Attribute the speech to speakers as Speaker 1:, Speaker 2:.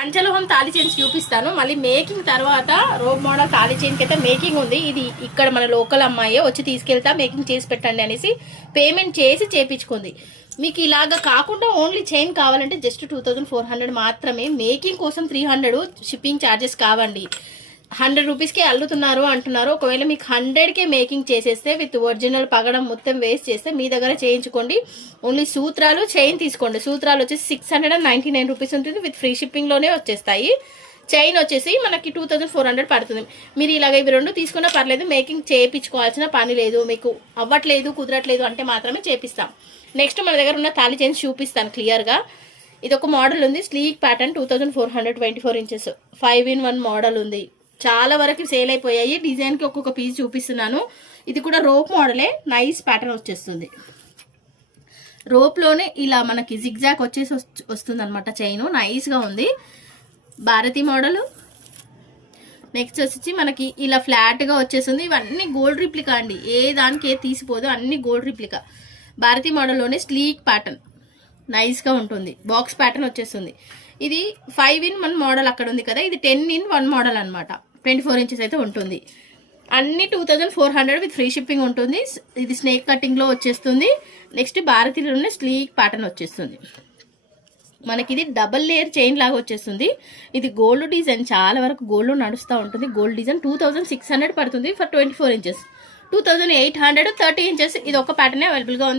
Speaker 1: పంచలోహం తాళి చైన్స్ చూపిస్తాను. మళ్ళీ మేకింగ్ తర్వాత రోబ్ మోడల్ తాళి చైన్కి అయితే మేకింగ్ ఉంది. ఇది ఇక్కడ మన లోకల్ అమ్మాయి వచ్చి తీసుకెళ్తా మేకింగ్ చేసి పెట్టండి అనేసి పేమెంట్ చేసి చేపించుకుంది. మీకు ఇలాగా కాకుండా ఓన్లీ చైన్ కావాలంటే just two thousand four hundred మాత్రమే. మేకింగ్ కోసం త్రీ హండ్రెడ్ షిప్పింగ్ ఛార్జెస్ కావండి. హండ్రెడ్ రూపీస్కే అల్లుతున్నారు అంటున్నారు. ఒకవేళ మీకు హండ్రెడ్కే మేకింగ్ చేసేస్తే విత్ ఒరిజినల్ పగడం మొత్తం వేస్ట్ చేస్తే మీ దగ్గర చేయించుకోండి. ఓన్లీ సూత్రాలు చైన్ తీసుకోండి. సూత్రాలు వచ్చేసి six hundred and ninety nine rupees ఉంటుంది. విత్ ఫ్రీ షిప్పింగ్లోనే వచ్చేస్తాయి. చైన్ వచ్చేసి మనకి టూ థౌజండ్ ఫోర్ హండ్రెడ్ పడుతుంది. మీరు ఇలాగ ఇవి రెండు తీసుకున్నా పర్లేదు. మేకింగ్ చేయించుకోవాల్సిన పని లేదు. మీకు అవ్వట్లేదు కుదరట్లేదు అంటే మాత్రమే చేపిస్తాం. నెక్స్ట్ మన దగ్గర ఉన్న తాళి చైన్స్ చూపిస్తాను క్లియర్గా ఇది ఒక మోడల్ ఉంది. Sleek pattern two thousand four hundred twenty four inches five in one model ఉంది. చాలా వరకు సేల్ అయిపోయాయి. డిజైన్కి ఒక్కొక్క పీస్ చూపిస్తున్నాను. ఇది కూడా రోప్ మోడలే. నైస్ ప్యాటర్న్ వచ్చేస్తుంది. రోప్లోనే ఇలా మనకి జిగ్జాక్ వచ్చేసి వస్తుంది అనమాట చైన్. నైస్గా ఉంది. భారతి మోడలు. నెక్స్ట్ వచ్చేసి మనకి ఇలా ఫ్లాట్గా వచ్చేస్తుంది. ఇవన్నీ గోల్డ్ రిప్లికా అండి. ఏ దానికి ఏ తీసిపోదు. అన్ని గోల్డ్ రిప్లికా భారతి మోడల్లోనే స్లీక్ ప్యాటర్న్ నైస్గా ఉంటుంది. బాక్స్ ప్యాటర్న్ వచ్చేస్తుంది. ఇది ఫైవ్ ఇన్ వన్ మోడల్ అక్కడ ఉంది కదా. ఇది టెన్ ఇన్ వన్ మోడల్ అనమాట ట్వంటీ ఫోర్ ఇంచెస్ అయితే ఉంటుంది. అన్ని two thousand four hundred with free shipping ఉంటుంది. ఇది స్నేక్ కటింగ్లో వచ్చేస్తుంది. నెక్స్ట్ భారతీయులోనే స్లీక్ ప్యాటర్న్ వచ్చేస్తుంది. మనకి ఇది డబల్ లేయర్ చైన్ లాగా వచ్చేస్తుంది. ఇది గోల్డ్ డిజైన్ చాలా వరకు గోల్డ్లో నడుస్తూ ఉంటుంది. Gold design two thousand six hundred పడుతుంది for twenty four inches two thousand eight hundred thirty inches ఇది ఒక ప్యాటర్నే అవైలబుల్గా ఉంది.